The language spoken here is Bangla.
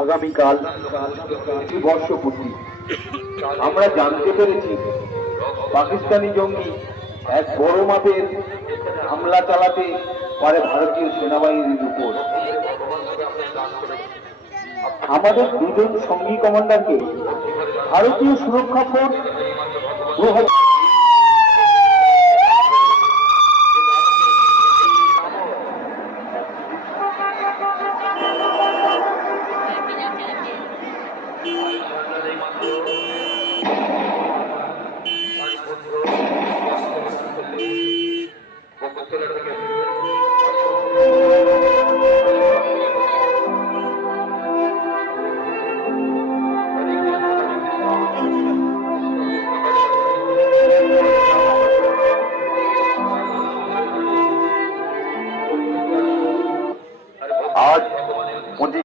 আগামীকাল বর্ষপূর্তি আমরা জানতে পেরেছি পাকিস্তানি জঙ্গি এক বড় মাপের হামলা চালাতে পারে ভারতীয় সেনাবাহিনীর উপর। আমাদের দুজন সঙ্গী কমান্ডারকে ভারতীয় সুরক্ষা ফোর্স